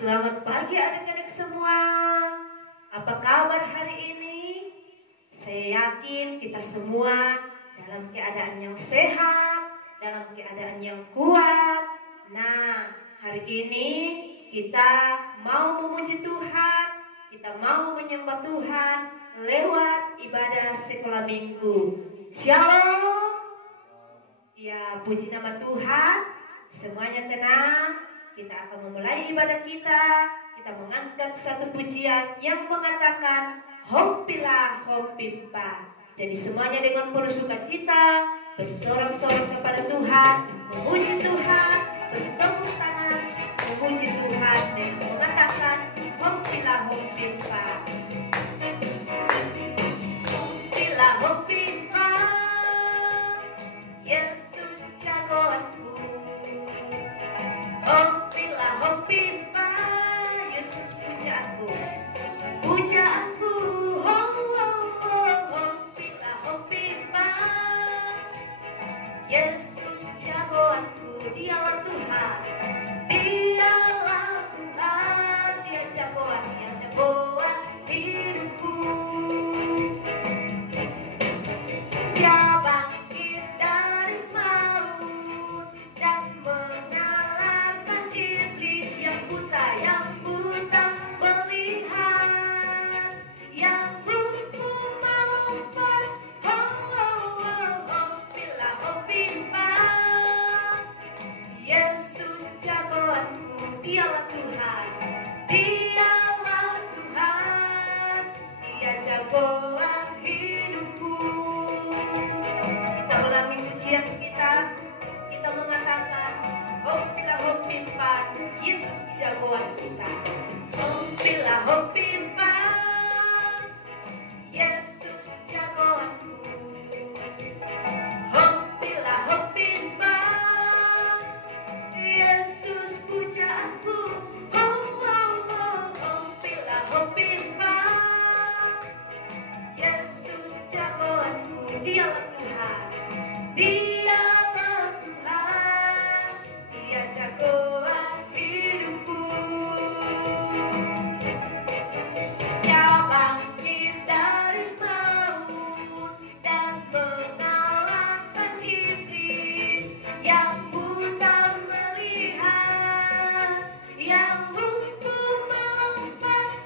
Selamat pagi adik-adik semua. Apa kabar hari ini? Saya yakin kita semua dalam keadaan yang sehat, dalam keadaan yang kuat. Nah, hari ini kita mau memuji Tuhan, kita mau menyembah Tuhan lewat ibadah sekolah minggu. Shalom. Ya, puji nama Tuhan. Semuanya tenang. Kita akan memulai ibadah kita. Kita mengangkat satu pujian yang mengatakan Hoppilah Hoppimpa. Jadi semuanya dengan penuh sukacita bersorak-sorak kepada Tuhan, memuji Tuhan, bertepuk tangan, memuji Tuhan dengan mengatakan Hoppilah Hoppimpa. Hoppilah Hoppimpa, Yesus jagoanku. Hoppilah Hoppimpa, Yesus pujaanku, pujaanku. Hoppilah Hoppimpa, Yesus jagoanku. Dialah Tuhan, dialah Tuhan, Dia jagoan, Dia jagoan hidupku. Dia bangkit dari maut dan mengalahkan iblis yang buta melihat, yang lumpuh melompat. Hoppilah Hoppimpa, Yesus jagoanku. Dialah Tuhan, dialah Tuhan, Dia jagoan hidupku. Kita ulangi pujian kita. Kita mengatakan Hoppilah Hoppimpa, Yesus jagoan kita. Hoppilah Hoppimpa, Yesus jagoanku. Hoppilah Hoppimpa, Yesus pujaanku. Hoppilah Hoppimpa, Yesus jagoanku. Dialah Tuhan, dialah Tuhan, Dia jagoan hidupku. Dia bangkit dari maut dan mengalahkan iblis, yang buta melihat, yang lumpuh melompat.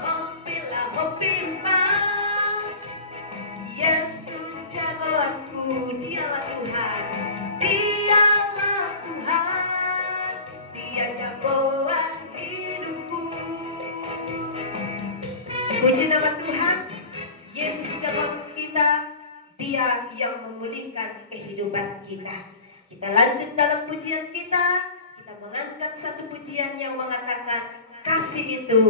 Hoppilah Hoppimpa, Yesus jagoanku. Dialah Tuhan, dialah Tuhan, Dia jagoan hidupku. Puji nama Tuhan, Yesus jagoan kita, Dia yang memulihkan kehidupan kita. Kita lanjut dalam pujian kita. Kita mengangkat satu pujian yang mengatakan kasih itu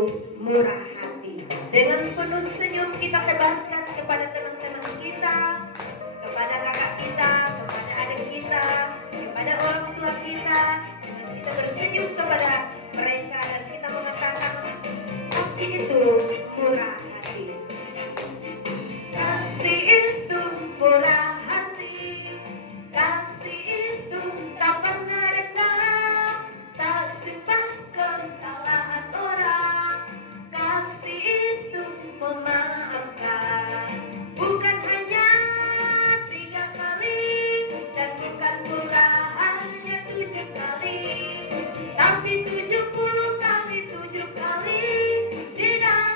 murah hati. Dengan penuh senyum kita tebarkan kepada teman-teman kita, kepada kakak kita, kepada adik kita, kepada orang tua kita. Dan kita bersenyum kepada mereka dan kita mengatakan kasih itu murah hati. Kasih itu murah hati, kasih itu tak pernah rendah, tak simpan kesalahan orang. Kasih itu memaafkan, bukan hanya 3 kali dan bukan pula hanya 7 kali, tapi 70 kali 7 kali. Di dalam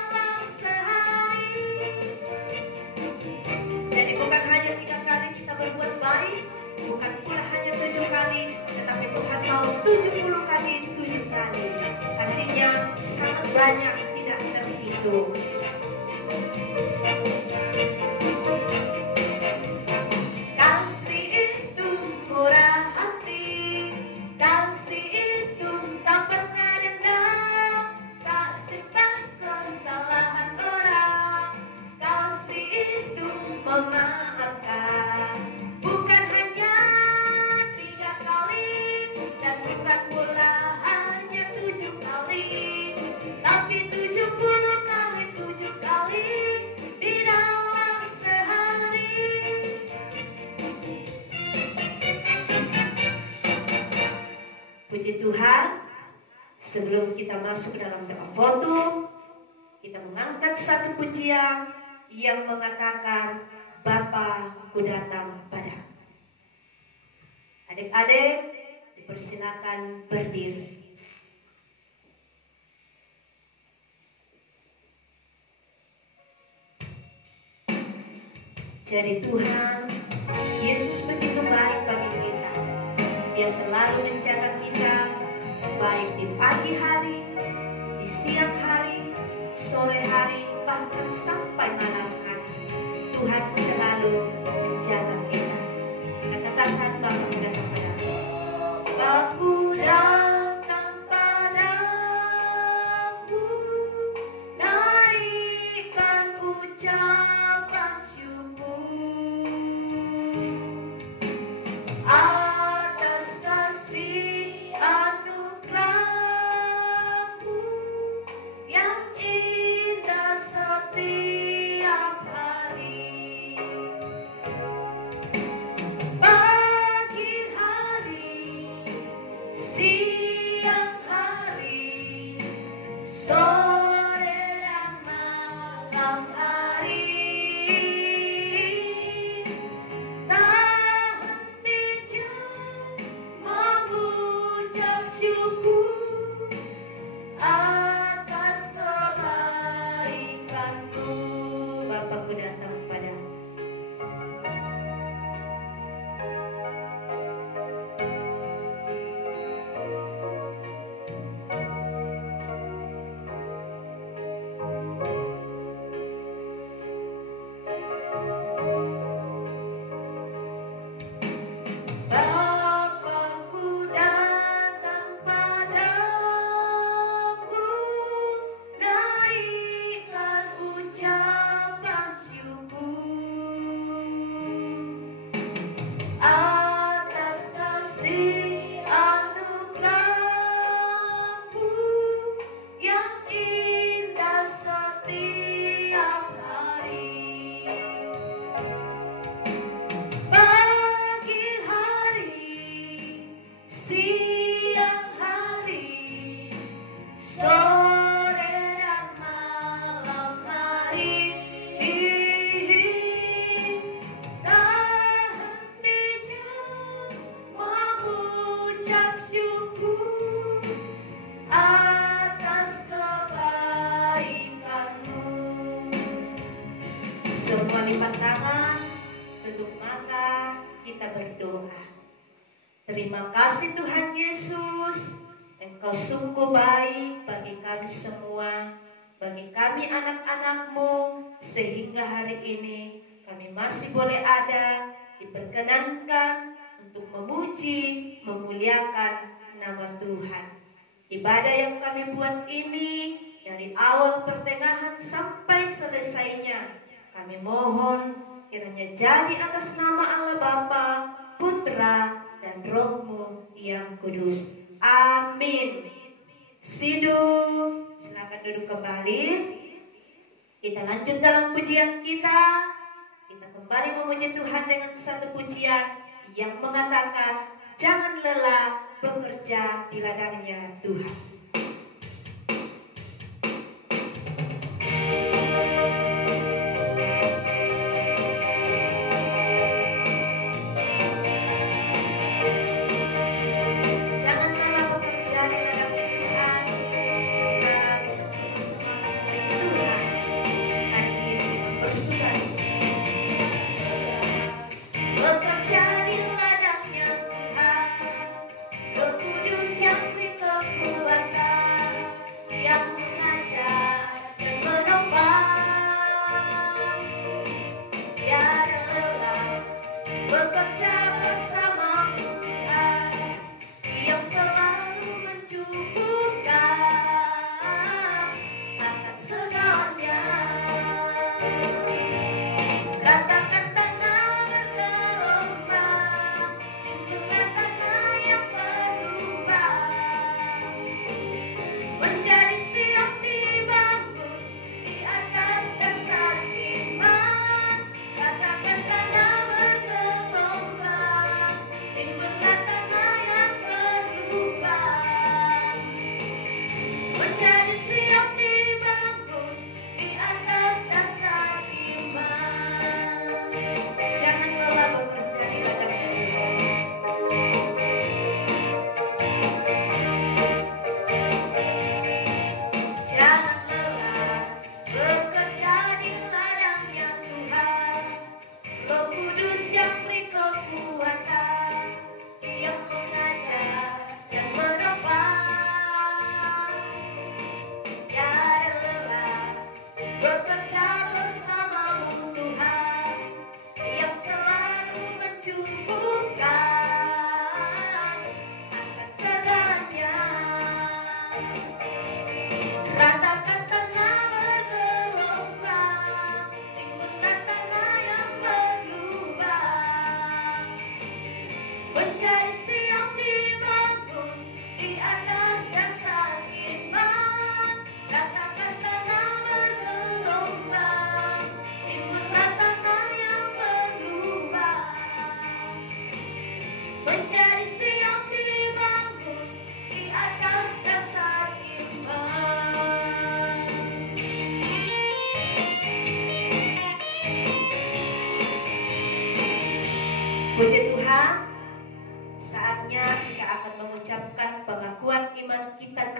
Sebelum kita masuk dalam doa foto, kita mengangkat satu pujian yang mengatakan, Bapa, ku datang padamu. Adik-adik, dipersilakan berdiri. Jadi Tuhan, Yesus begitu baik bagi kita. Dia selalu menjaga kita, baik di pagi hari, di siang hari, sore hari, bahkan sampai malam hari. Tuhan selalu menjaga kita. Kita katakan Bapa ku datang padamu. Bapa ku datang padamu, naikkan ucapan syukur atas kasih anugerah-Mu yang indah setiap hari. Pagi hari, siang hari, sore dan malam hari, tak hentinya mengucap syukur atas kebaikan-Mu. Bapa ku datang padamu. Bapa-Ku datang padamu, naikkan ucapan syukur atas kasih anugerah-Mu yang indah setiap hari. Pagi hari, siang hari, sore dan malam hari, tak hentinya mengucap syukur atas kebaikan-Mu. Semua lipat tangan, tutup mata, kita berdoa. Terima kasih Tuhan Yesus, Engkau sungguh baik bagi kami semua, bagi kami anak-anak-Mu, sehingga hari ini kami masih boleh ada, diperkenankan untuk memuji, memuliakan nama Tuhan. Ibadah yang kami buat ini, dari awal pertengahan sampai selesainya, kami mohon kiranya jadi atas nama Allah Bapa, Putra, dan Roh-Mu yang kudus. Amin. Sidu, silakan duduk kembali. Kita lanjut dalam pujian kita. Kita kembali memuji Tuhan dengan satu pujian yang mengatakan, jangan lelah bekerja di ladangnya Tuhan. Jangan lelah bekerja di ladangnya Tuhan. Kita bersemangat memuji Tuhan. Hari ini kita bersuara. Bekerja di ladangnya Tuhan, Roh Kudus yang beri kekuatan.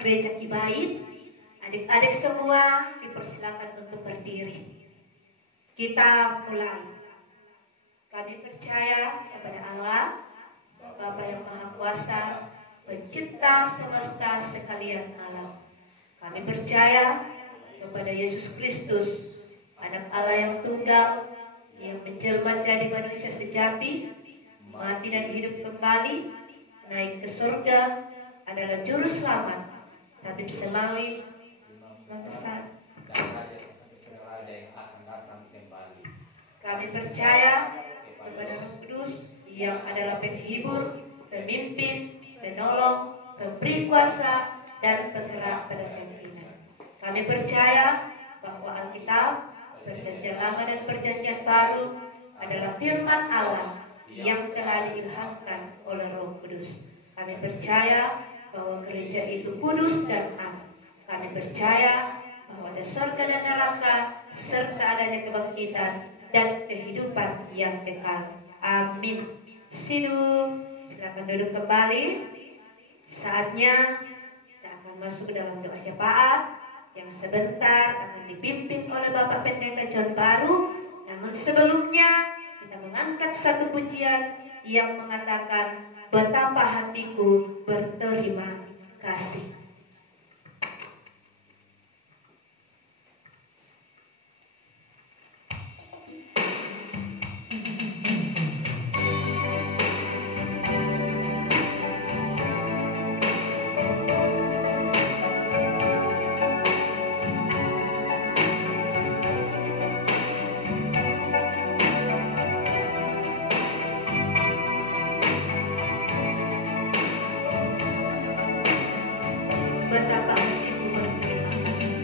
Gereja Kibait. Adik-adik semua dipersilakan untuk berdiri. Kita mulai. Kami percaya kepada Allah, Bapa yang Maha Kuasa, Pencipta semesta sekalian alam. Kami percaya kepada Yesus Kristus, Anak Allah yang tunggal, yang menjelma jadi manusia sejati, mati dan hidup kembali, naik ke surga, adalah juru selamat, tabib semawi, mengesat. Kami percaya kepada Roh Kudus yang adalah penghibur, pemimpin, penolong, pemberi kuasa, dan penggerak pada keyakinan. Kami percaya bahwa Alkitab, Perjanjian Lama dan Perjanjian Baru adalah firman Allah yang telah diilhamkan oleh Roh Kudus. Kami percaya bahwa gereja itu kudus dan am. Kami percaya bahwa ada surga dan neraka serta adanya kebangkitan dan kehidupan yang kekal. Amin. Silakan duduk kembali. Saatnya kita akan masuk ke dalam doa syafaat yang sebentar akan dipimpin oleh Bapak Pendeta John Baru. Namun sebelumnya kita mengangkat satu pujian yang mengatakan, betapa hatiku berterima kasih. Betapa hatiku berterima kasih.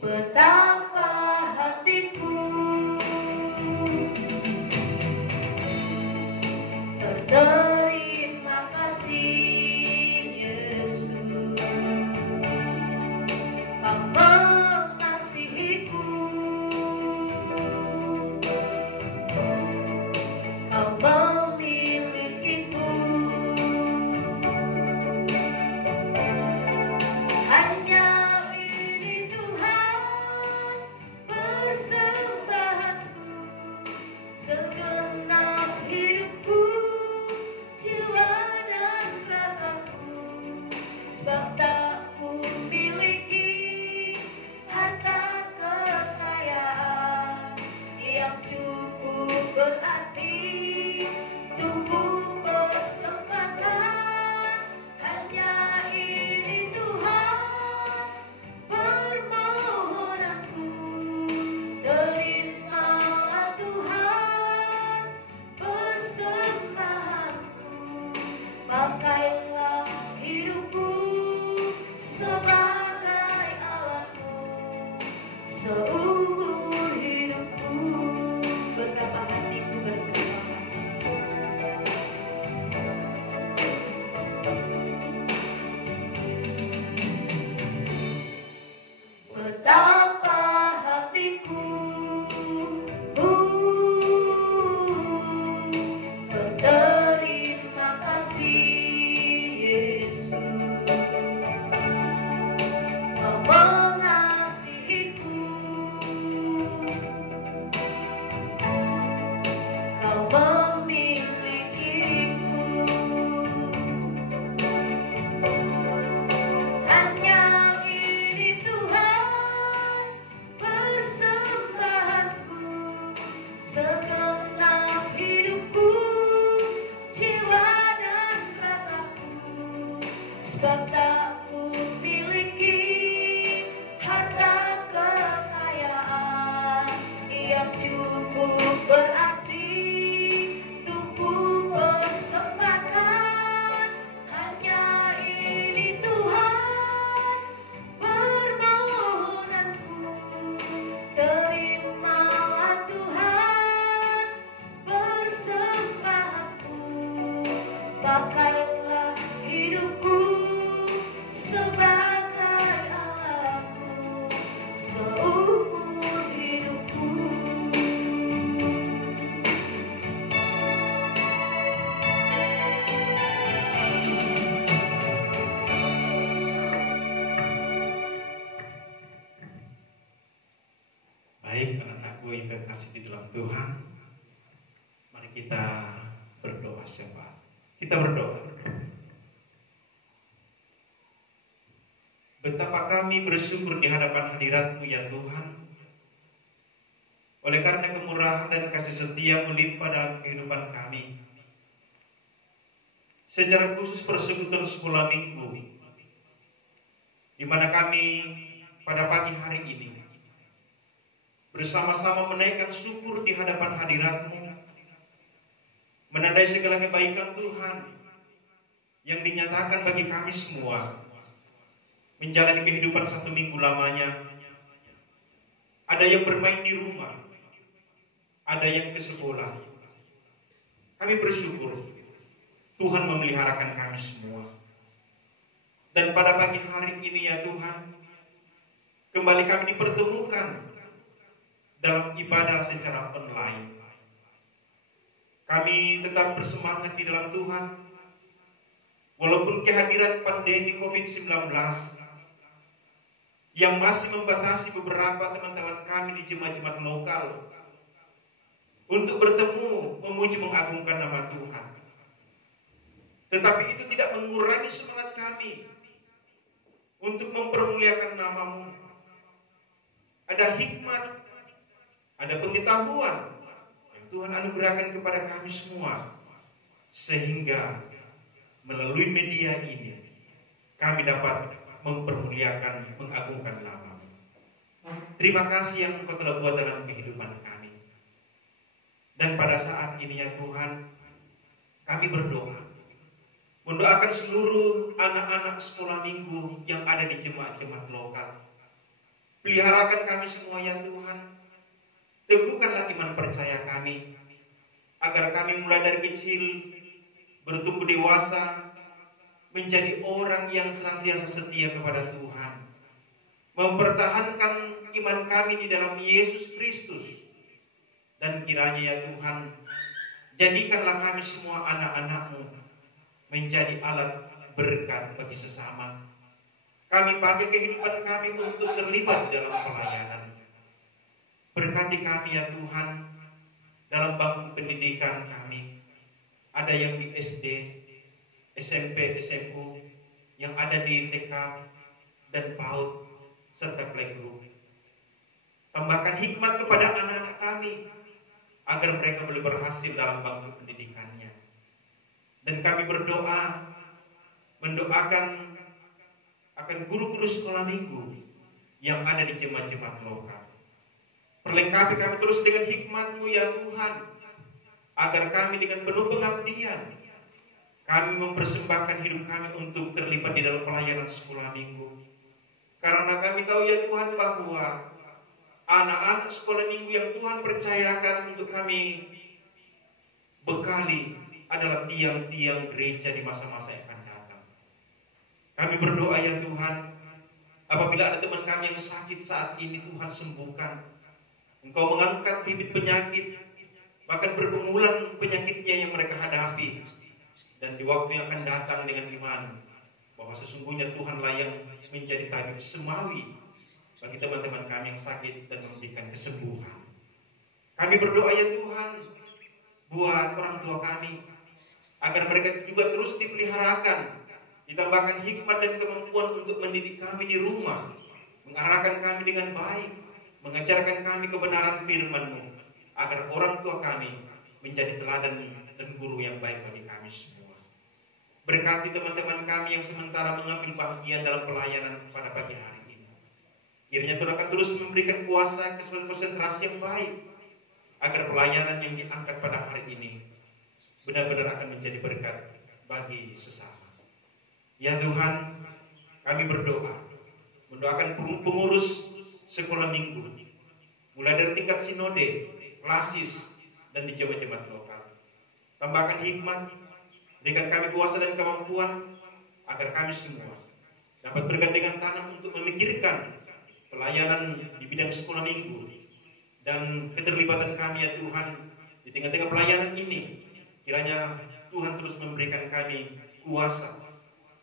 Betapa hatiku berterima kasih, Yesus. Kau mengasihiku, Kau memilikiku. Hanya ini Tuhan persembahanku, segenap hidupku, jiwa dan ragaku. Sebab tak kumiliki harta kekayaan yang cukup berarti tubuh persembahkan. Hanya ini Tuhan permohonanku, terimalah Tuhan persembahanku. Pakailah hidupku sebagai alatmu seumur hidupku. Betapa hatiku berterima kasih. Betapa hatiku berterima kasih, Yesus. Kau mengasihiku, Kau memilikiku. Hanya ini Tuhan persembahanku, segenap hidupku, jiwa dan ragaku. Sebab tak kumiliki harta kekayaan yang cukup berarti tubuh persembahkan. Hanya ini Tuhan permohonanku, terimalah Tuhan persembahanku. Pakailah hidupku sebagai alatmu seumur hidupku. terkasih di dalam Tuhan, mari kita berdoa sembah. Kita berdoa. Betapa kami bersyukur di hadapan hadirat-Mu ya Tuhan, oleh karena kemurahan dan kasih setia melimpah dalam kehidupan kami. Secara khusus persekutuan sekolah minggu, di mana kami pada pagi hari ini bersama-sama menaikkan syukur di hadapan hadirat-Mu, menandai segala kebaikan Tuhan yang dinyatakan bagi kami semua, menjalani kehidupan satu minggu lamanya. Ada yang bermain di rumah, ada yang ke sekolah. Kami bersyukur Tuhan memeliharakan kami semua. Dan pada pagi hari ini ya Tuhan, kembali kami dipertemukan dalam ibadah secara online. Kami tetap bersemangat di dalam Tuhan, walaupun kehadiran pandemi COVID-19 yang masih membatasi beberapa teman-teman kami di jemaat-jemaat lokal untuk bertemu, memuji, mengagungkan nama Tuhan. Tetapi itu tidak mengurangi semangat kami untuk mempermuliakan nama-Mu. Ada hikmat, ada pengetahuan yang Tuhan anugerahkan kepada kami semua, sehingga melalui media ini kami dapat mempermuliakan, mengagungkan nama-Mu. Terima kasih yang Engkau telah buat dalam kehidupan kami. Dan pada saat ini ya Tuhan, kami berdoa, mendoakan seluruh anak-anak sekolah minggu yang ada di jemaat-jemaat lokal. Peliharakan kami semua ya Tuhan. Teguhkanlah iman percaya kami, agar kami mulai dari kecil bertumbuh dewasa, menjadi orang yang senantiasa setia kepada Tuhan, mempertahankan iman kami di dalam Yesus Kristus. Dan kiranya ya Tuhan, jadikanlah kami semua anak-anak-Mu menjadi alat berkat bagi sesama. Kami pakai kehidupan kami untuk terlibat dalam pelayanan. Berkati kami ya Tuhan dalam bangku pendidikan kami. Ada yang di SD, SMP, SMU, yang ada di TK dan PAUD serta playgroup. Tambahkan hikmat kepada anak-anak kami agar mereka boleh berhasil dalam bangku pendidikannya. Dan kami berdoa, mendoakan akan guru-guru sekolah minggu yang ada di jemaat-jemaat lokal. Perlengkapi kami terus dengan hikmat-Mu ya Tuhan, agar kami dengan penuh pengabdian kami mempersembahkan hidup kami untuk terlibat di dalam pelayanan sekolah minggu. Karena kami tahu ya Tuhan bahwa anak-anak sekolah minggu yang Tuhan percayakan untuk kami bekali adalah tiang-tiang gereja di masa-masa yang akan datang. Kami berdoa ya Tuhan, apabila ada teman kami yang sakit saat ini, Tuhan sembuhkan. Engkau mengangkat bibit penyakit, bahkan bergumulan penyakitnya yang mereka hadapi. Dan di waktu yang akan datang dengan iman, bahwa sesungguhnya Tuhanlah yang menjadi tabib semawi bagi teman-teman kami yang sakit dan memberikan kesembuhan. Kami berdoa ya Tuhan, buat orang tua kami, agar mereka juga terus dipeliharakan, ditambahkan hikmat dan kemampuan untuk mendidik kami di rumah, mengarahkan kami dengan baik, mengajarkan kami kebenaran firman-Mu, agar orang tua kami menjadi teladan dan guru yang baik bagi kami semua. Berkati teman-teman kami yang sementara mengambil bagian dalam pelayanan pada pagi hari ini. Kiranya Tuhan akan terus memberikan kuasa, konsentrasi yang baik, agar pelayanan yang diangkat pada hari ini benar-benar akan menjadi berkat bagi sesama. Ya Tuhan, kami berdoa, mendoakan pengurus sekolah minggu, mulai dari tingkat sinode, klasis, dan di jemaat-jemaat lokal. Tambahkan hikmat, berikan kami kuasa dan kemampuan, agar kami semua dapat bergandengan tangan untuk memikirkan pelayanan di bidang sekolah minggu, dan keterlibatan kami ya Tuhan di tengah-tengah pelayanan ini. Kiranya Tuhan terus memberikan kami kuasa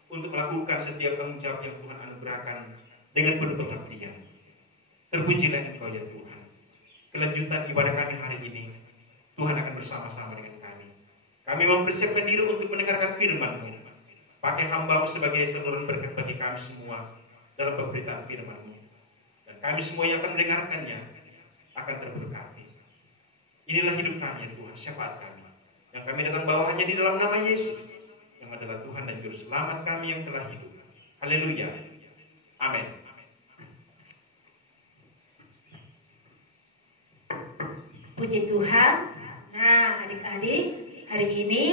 untuk melakukan setiap tanggung jawab yang Tuhan anugerahkan dengan penuh pengabdian. Terpujilah Engkau ya Tuhan. kelanjutan ibadah kami hari ini, Tuhan akan bersama-sama dengan kami. Kami mempersiapkan diri untuk mendengarkan firman-Mu. Pakai hamba-Mu sebagai saluran berkat bagi kami semua dalam pemberitaan firman-Mu. Dan kami semua yang akan mendengarkannya akan terberkati. Inilah hidup kami ya Tuhan, syafaat kami. Yang kami datang bawa hanya di dalam nama Yesus, yang adalah Tuhan dan Juru Selamat kami yang telah hidup. Haleluya. Amin. Puji Tuhan. Nah, adik-adik, hari ini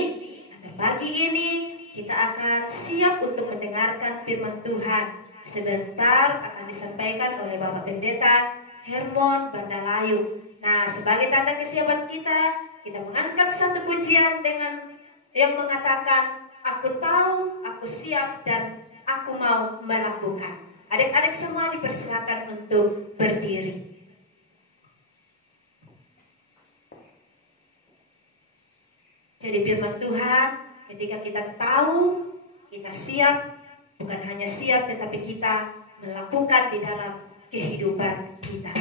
atau pagi ini kita akan siap untuk mendengarkan firman Tuhan. Sebentar akan disampaikan oleh Bapak Pendeta Hermon Bandalayu. Nah, sebagai tanda kesiapan kita mengangkat satu pujian dengan yang mengatakan, aku tahu, aku siap, dan aku mau melakukan. Adik-adik semua dipersilakan untuk berdiri. Jadi firman Tuhan, ketika kita tahu, kita siap, bukan hanya siap, tetapi kita melakukan di dalam kehidupan kita.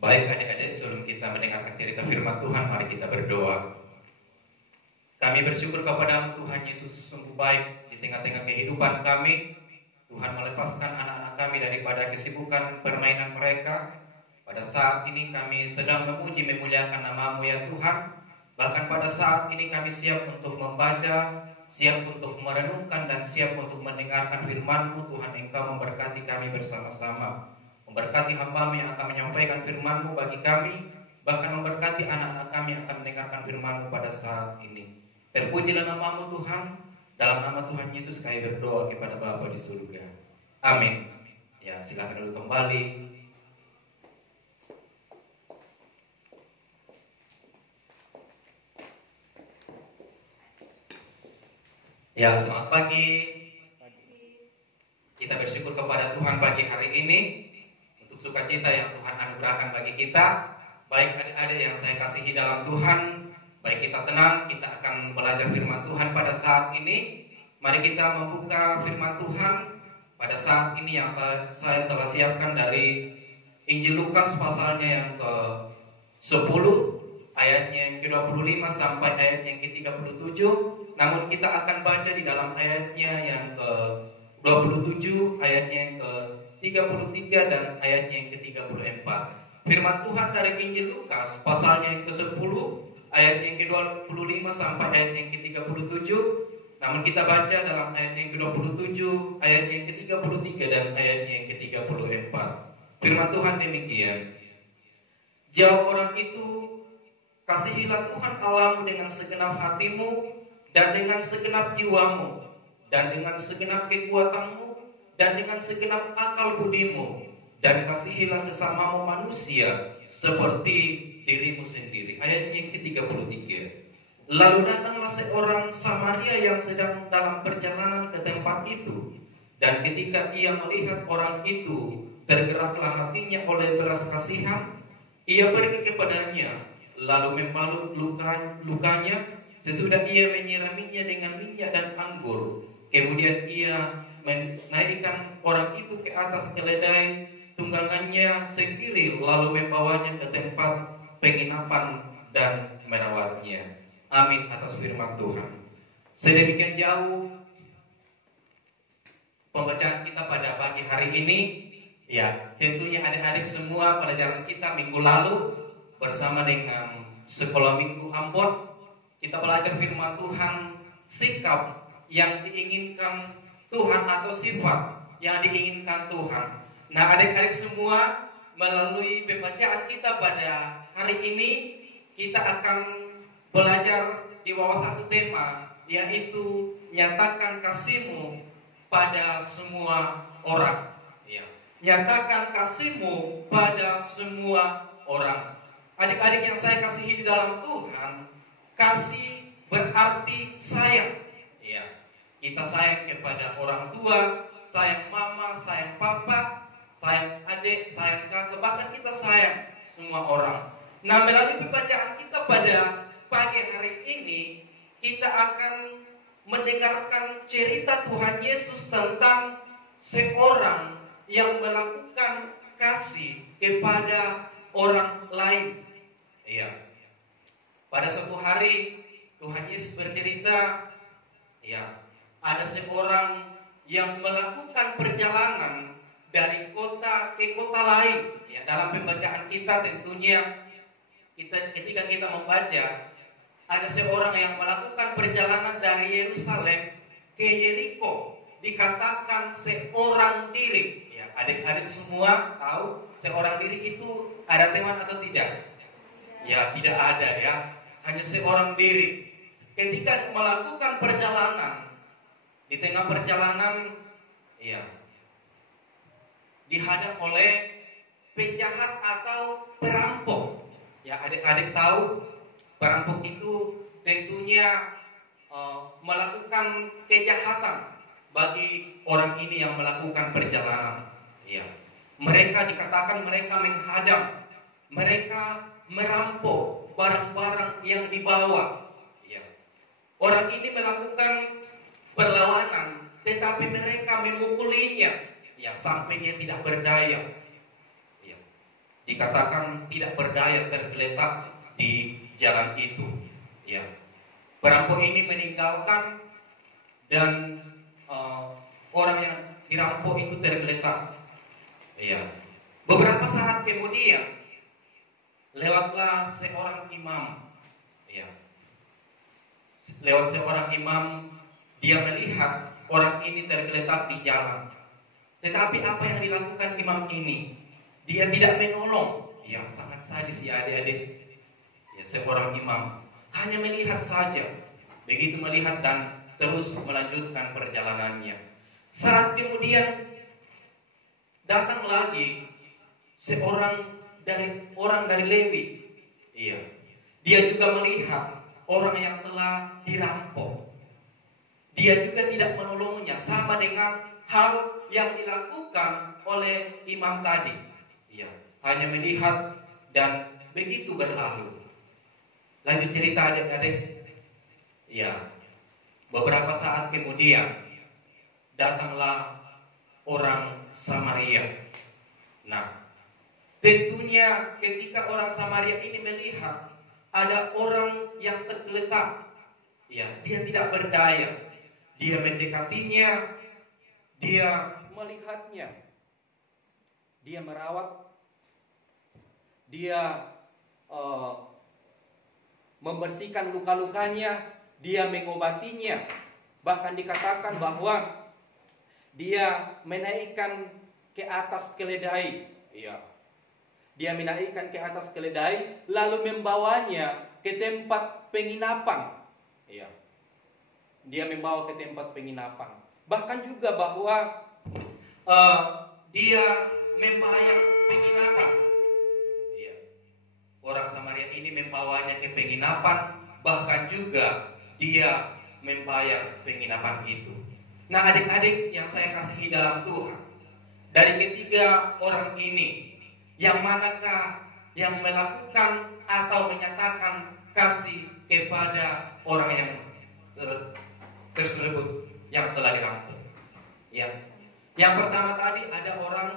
Baik adik-adik, sebelum kita mendengarkan cerita firman Tuhan, mari kita berdoa. Kami bersyukur kepada-Mu Tuhan Yesus, sungguh baik di tengah-tengah kehidupan kami. Tuhan melepaskan anak-anak kami daripada kesibukan permainan mereka. Pada saat ini kami sedang memuji memuliakan nama-Mu ya Tuhan. Bahkan pada saat ini kami siap untuk membaca, siap untuk merenungkan, dan siap untuk mendengarkan firman-Mu. Tuhan, Engkau memberkati kami bersama-sama. Memberkati hamba-Mu yang akan menyampaikan firman-Mu bagi kami, bahkan memberkati anak-anak kami yang akan mendengarkan firman-Mu pada saat ini. Terpujilah nama-Mu Tuhan, dalam nama Tuhan Yesus kami berdoa kepada Bapa di surga. Amin. Ya, silakan dulu kembali. Ya, selamat pagi. Kita bersyukur kepada Tuhan pagi hari ini sukacita yang Tuhan anugerahkan bagi kita. Baik adik-adik yang saya kasihi dalam Tuhan, baik kita tenang, kita akan belajar firman Tuhan pada saat ini. Mari kita membuka firman Tuhan pada saat ini yang saya telah siapkan dari Injil Lukas pasalnya yang ke-10, ayatnya yang ke-25 sampai ayatnya yang ke-37. Namun kita akan baca di dalam ayatnya yang ke-27, ayatnya yang ke-33 dan ayatnya yang ke-34. Firman Tuhan dari Injil Lukas pasalnya yang ke-10, ayatnya yang ke-25 sampai ayatnya yang ke-37. Namun kita baca dalam ayatnya yang ke-27, ayatnya yang ke-33 dan ayatnya yang ke-34. Firman Tuhan demikian. Jawab orang itu, kasihilah Tuhan Allahmu dengan segenap hatimu dan dengan segenap jiwamu dan dengan segenap kekuatanmu dan dengan segenap akal budimu, dan kasihilah sesamamu manusia seperti dirimu sendiri. Ayat yang ke-33. Lalu datanglah seorang Samaria yang sedang dalam perjalanan ke tempat itu, dan ketika ia melihat orang itu, tergeraklah hatinya oleh belas kasihan. Ia pergi kepadanya, lalu membalut lukanya. Sesudah ia menyiraminya dengan minyak dan anggur, kemudian ia menaikkan orang itu ke atas keledai tunggangannya sendiri, lalu membawanya ke tempat penginapan dan merawatnya. Amin atas firman Tuhan. Sedemikian jauh pembacaan kita pada pagi hari ini. Ya, tentunya adik-adik semua pelajaran kita minggu lalu bersama dengan Sekolah Minggu Ambon, kita belajar firman Tuhan, sikap yang diinginkan Tuhan atau sifat yang diinginkan Tuhan. Nah, adik-adik semua, melalui pembacaan kita pada hari ini, kita akan belajar di bawah satu tema, yaitu nyatakan kasih-Mu pada semua orang. Ya. Nyatakan kasih-Mu pada semua orang. Adik-adik yang saya kasihi di dalam Tuhan, kasih berarti sayang. Ya. Kita sayang kepada orang tua, sayang mama, sayang papa, sayang adik, sayang kakak, bahkan kita sayang semua orang. Nah, melalui pembacaan kita pada pagi hari ini, kita akan mendengarkan cerita Tuhan Yesus tentang seorang yang melakukan kasih kepada orang lain. Iya. Pada suatu hari Tuhan Yesus bercerita, ya, ada seorang yang melakukan perjalanan dari kota ke kota lain. Ya, dalam pembacaan kita tentunya ketika kita membaca, ada seorang yang melakukan perjalanan dari Yerusalem ke Yeriko, dikatakan seorang diri. Ya, adik-adik semua tahu seorang diri itu ada teman atau tidak? Ya, tidak ada ya. Hanya seorang diri. Ketika melakukan perjalanan, di tengah perjalanan, ya, dihadap oleh penjahat atau perampok. Ya, adik-adik tahu perampok itu tentunya melakukan kejahatan bagi orang ini yang melakukan perjalanan. Ya, mereka dikatakan mereka menghadap, mereka merampok barang-barang yang dibawa. Ya. Orang ini melakukan perlawanan, tetapi mereka memukulinya, ya, sampai dia tidak berdaya. Ya. Dikatakan tidak berdaya, tergeletak di jalan itu. Ya. Perampok ini meninggalkan dan orang yang dirampok itu tergeletak. Ya. Beberapa saat kemudian lewatlah seorang imam. Ya. Lewat seorang imam, dia melihat orang ini tergeletak di jalan. Tetapi apa yang dilakukan imam ini? Dia tidak menolong. Ya, sangat sadis ya adik-adik. Ya, seorang imam hanya melihat saja. Begitu melihat dan terus melanjutkan perjalanannya. Saat kemudian datang lagi seorang dari Lewi. Iya. Dia juga melihat orang yang telah dirampok. Dia juga tidak menolongnya, sama dengan hal yang dilakukan oleh imam tadi. Iya. Hanya melihat dan begitu berlalu. Lanjut cerita adik-adik. Iya. Beberapa saat kemudian datanglah orang Samaria. Nah, tentunya ketika orang Samaria ini melihat ada orang yang tergeletak, ya, dia tidak berdaya. Dia mendekatinya, dia melihatnya, dia merawat, dia membersihkan luka-lukanya, dia mengobatinya. Bahkan dikatakan bahwa dia menaikkan ke atas keledai. Iya. Dia menaikkan ke atas keledai, lalu membawanya ke tempat penginapan. Iya. Dia membawa ke tempat penginapan. Bahkan juga bahwa dia membayar penginapan. Iya. Orang Samaria ini membawanya ke penginapan, bahkan juga dia membayar penginapan itu. Nah, adik-adik yang saya kasihi dalam Tuhan, dari ketiga orang ini, yang manakah yang melakukan atau menyatakan kasih kepada orang yang tersebut yang telah dirampok? Ya. Yang pertama tadi ada orang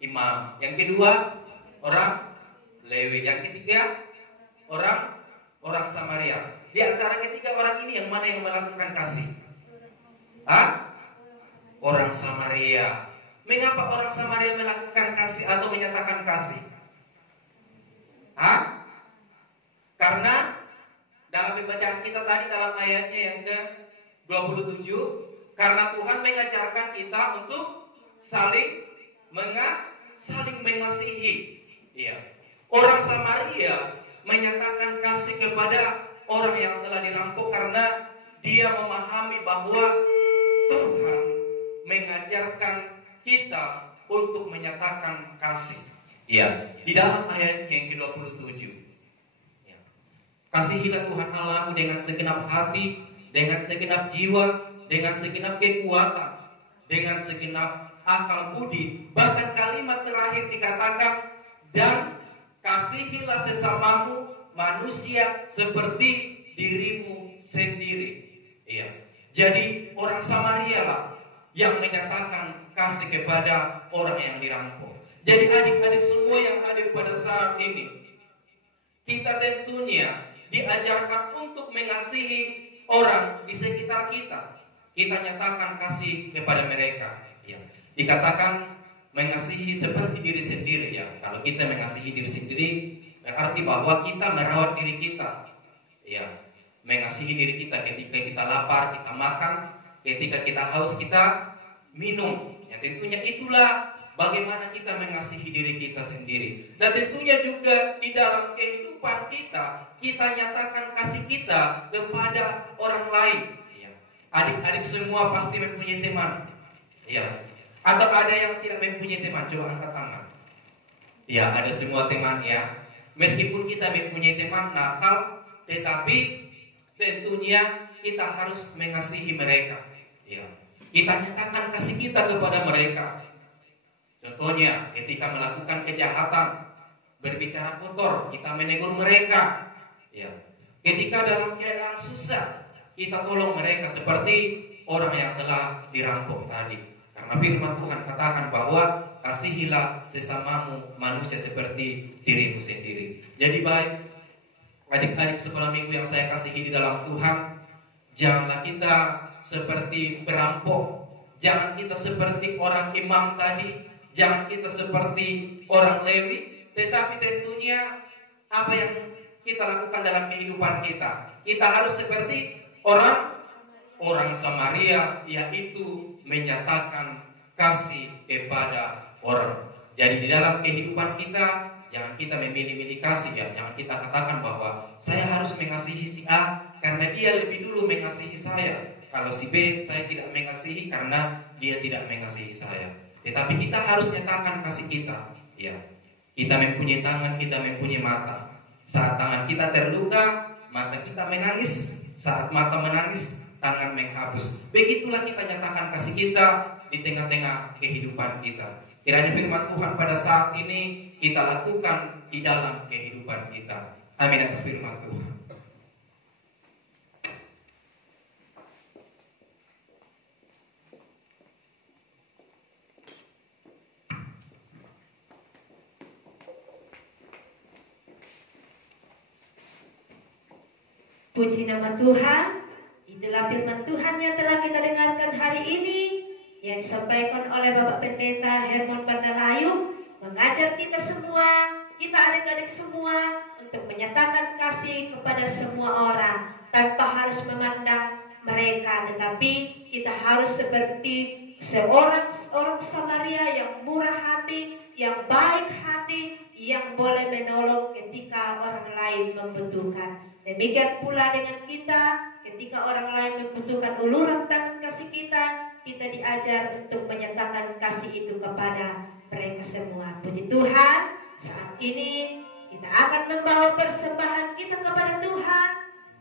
imam, yang kedua orang Lewi, yang ketiga orang Samaria. Di antara ketiga orang ini yang mana yang melakukan kasih? Hah? Orang Samaria. Mengapa orang Samaria melakukan kasih atau menyatakan kasih? Hah? Karena dalam pembacaan kita tadi dalam ayatnya yang ke-27, karena Tuhan mengajarkan kita untuk saling mengasihi. Iya. Orang Samaria menyatakan kasih kepada orang yang telah dirampok karena dia memahami bahwa Tuhan mengajarkan kita untuk menyatakan kasih. Ya, di dalam ayat yang ke-27. Ya. Kasihilah Tuhan Allahmu dengan segenap hati, dengan segenap jiwa, dengan segenap kekuatan, dengan segenap akal budi. Bahkan kalimat terakhir dikatakan, dan kasihilah sesamamu manusia seperti dirimu sendiri. Iya. Jadi orang Samaria lah yang menyatakan kasih kepada orang yang dirampok. Jadi adik-adik semua yang hadir pada saat ini, kita tentunya diajarkan untuk mengasihi orang di sekitar kita. Kita nyatakan kasih kepada mereka. Ya. Dikatakan mengasihi seperti diri sendiri. Ya. Kalau kita mengasihi diri sendiri, berarti bahwa kita merawat diri kita. Ya. Mengasihi diri kita ketika kita lapar, kita makan. Ketika kita haus, kita minum. Ya, tentunya itulah bagaimana kita mengasihi diri kita sendiri. Dan tentunya juga di dalam kehidupan kita, kita nyatakan kasih kita kepada orang lain. Ya. Adik-adik semua pasti mempunyai teman. Ya. Atau ada yang tidak mempunyai teman? Coba angkat tangan. Ya, ada semua teman ya. Meskipun kita mempunyai teman nakal, tetapi tentunya kita harus mengasihi mereka. Ya. Kita nyatakan kasih kita kepada mereka. Contohnya, ketika melakukan kejahatan, berbicara kotor, kita menegur mereka. Ya. Ketika dalam keadaan susah, kita tolong mereka seperti orang yang telah dirampok tadi. Karena firman Tuhan katakan bahwa kasihilah sesamamu manusia seperti dirimu sendiri. Jadi baik, adik-adik sekolah minggu yang saya kasihi di dalam Tuhan, janganlah kita seperti perampok, jangan kita seperti orang imam tadi, jangan kita seperti orang Lewi, tetapi tentunya apa yang kita lakukan dalam kehidupan kita, kita harus seperti orang Samaria, yaitu menyatakan kasih kepada orang. Jadi di dalam kehidupan kita, jangan kita memilih-milih kasih ya. Jangan kita katakan bahwa saya harus mengasihi si A karena dia lebih dulu mengasihi saya. Kalau si B saya tidak mengasihi karena dia tidak mengasihi saya. Tetapi kita harus nyatakan kasih kita. Ya. Kita mempunyai tangan, kita mempunyai mata. Saat tangan kita terluka, mata kita menangis. Saat mata menangis, tangan menghapus. Begitulah kita nyatakan kasih kita di tengah-tengah kehidupan kita. Kiranya firman Tuhan pada saat ini kita lakukan di dalam kehidupan kita. Amin atas firman Tuhan. Puji nama Tuhan. Itulah firman Tuhan yang telah kita dengarkan hari ini, yang disampaikan oleh Bapak Pendeta Hermon Bandarayu, mengajar kita semua, kita adik-adik semua, untuk menyatakan kasih kepada semua orang tanpa harus memandang mereka, tetapi kita harus seperti seorang Samaria yang murah hati, yang baik hati, yang boleh menolong ketika orang lain membutuhkan. Demikian pula dengan kita, ketika orang lain membutuhkan uluran tangan kasih kita diajar untuk menyatakan kasih itu kepada mereka semua. Puji Tuhan, saat ini kita akan membawa persembahan kita kepada Tuhan.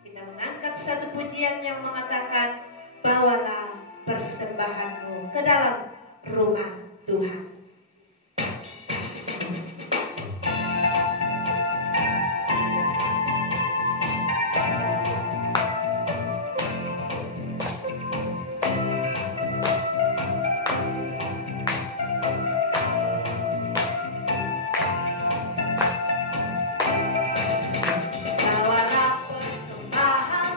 Kita mengangkat satu pujian yang mengatakan, bawalah persembahanmu ke dalam rumah Tuhan. Bawalah persembahan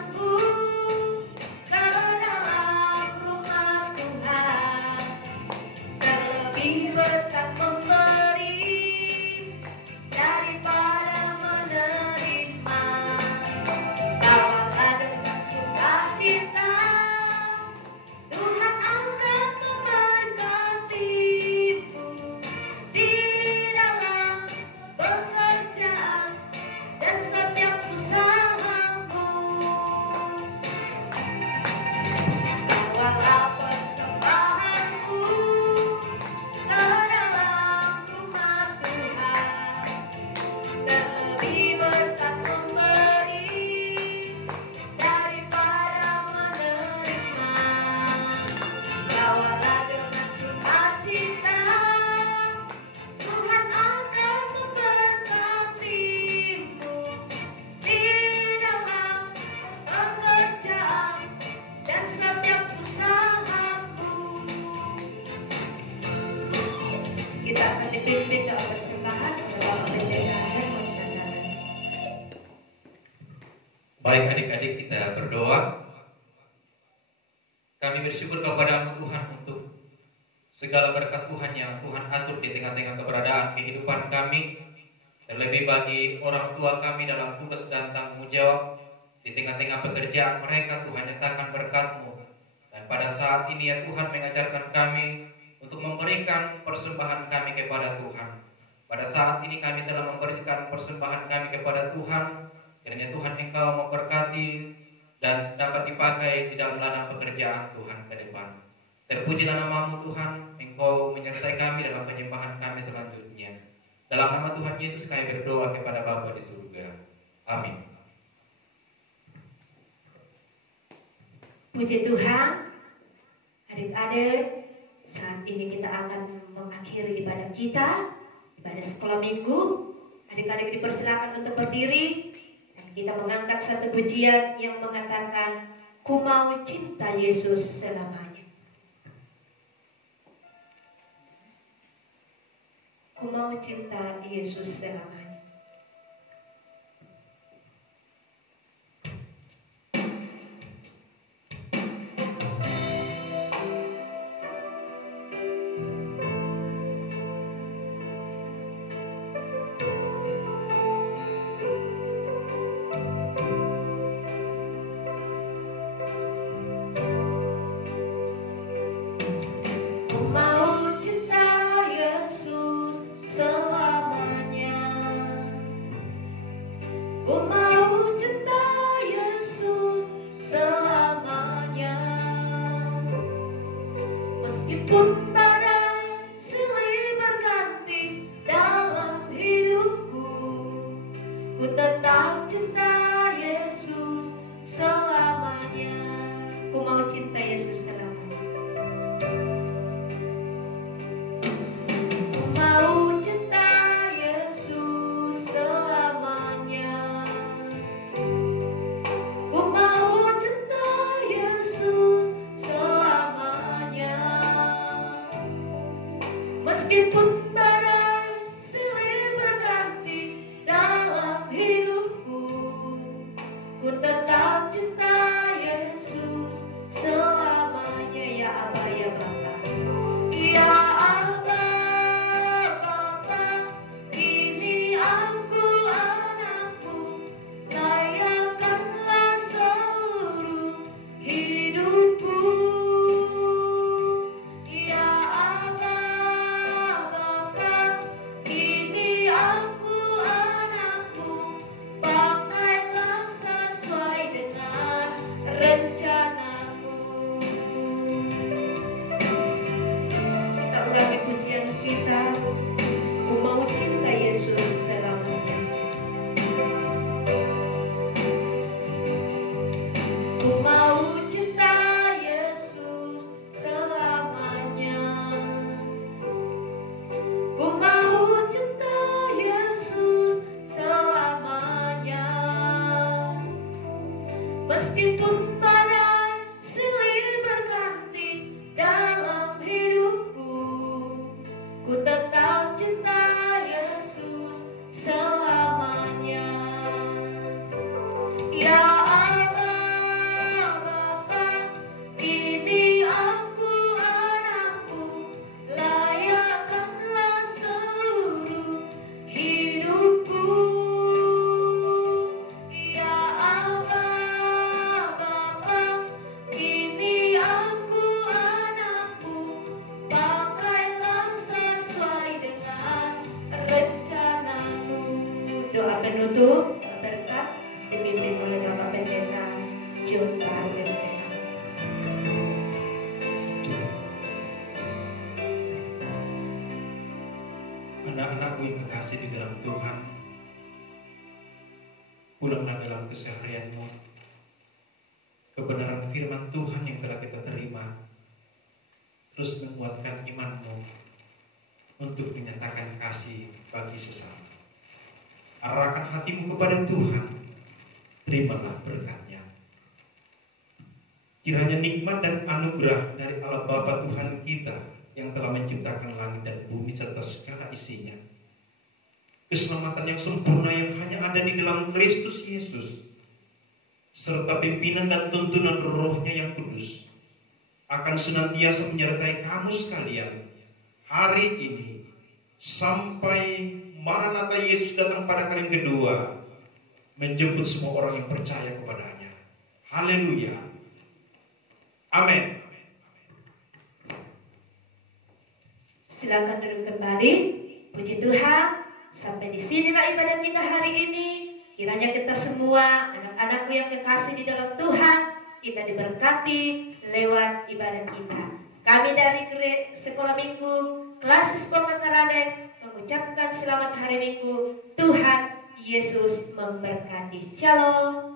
Baik adik-adik, kita berdoa. Kami bersyukur kepada-Mu Tuhan untuk segala berkat Tuhan yang Tuhan atur di tengah-tengah keberadaan kehidupan kami. Terlebih bagi orang tua kami dalam tugas dan tanggung jawab di tengah-tengah pekerjaan mereka, Tuhan nyatakan berkat-Mu. Dan pada saat ini ya Tuhan mengajarkan kami untuk memberikan persembahan kami kepada Tuhan. Pada saat ini kami telah memberikan persembahan kami kepada Tuhan. Kiranya Tuhan Engkau memberkati dan dapat dipakai di dalam ladang pekerjaan Tuhan ke depan. Terpujilah nama-Mu Tuhan, Engkau menyertai kami dalam penyembahan kami selanjutnya. Dalam nama Tuhan Yesus kami berdoa kepada Bapa di surga. Amin. Puji Tuhan, adik-adik, saat ini kita akan mengakhiri ibadah kita, ibadah sekolah minggu. Adik-adik dipersilakan untuk berdiri dan kita mengangkat satu pujian yang mengatakan, Ku mau cinta Yesus selamanya. Ku mau cinta Yesus selamanya. Anak-anakku yang terkasih di dalam Tuhan, pulanglah dalam keseharianmu. Kebenaran firman Tuhan yang telah kita terima terus menguatkan imanmu untuk menyatakan kasih bagi sesama. Arahkan hatimu kepada Tuhan, terimalah berkat-Nya. Kiranya nikmat dan anugerah dari Allah Bapa Tuhan kita yang telah menciptakan langit dan bumi serta segala isinya, keselamatan yang sempurna yang hanya ada di dalam Kristus Yesus, serta pimpinan dan tuntunan Roh-Nya yang kudus akan senantiasa menyertai kamu sekalian hari ini sampai Maranatha Yesus datang pada kali kedua, menjemput semua orang yang percaya kepadanya. Haleluya. Amin. Silakan duduk kembali. Puji Tuhan, sampai di sinilah ibadah kita hari ini. Kiranya kita semua, anak-anakku yang kekasih di dalam Tuhan, kita diberkati lewat ibadah kita. Kami dari Sekolah Minggu Kelas Sekolah Karadeng mengucapkan selamat hari Minggu. Tuhan Yesus memberkati. Shalom.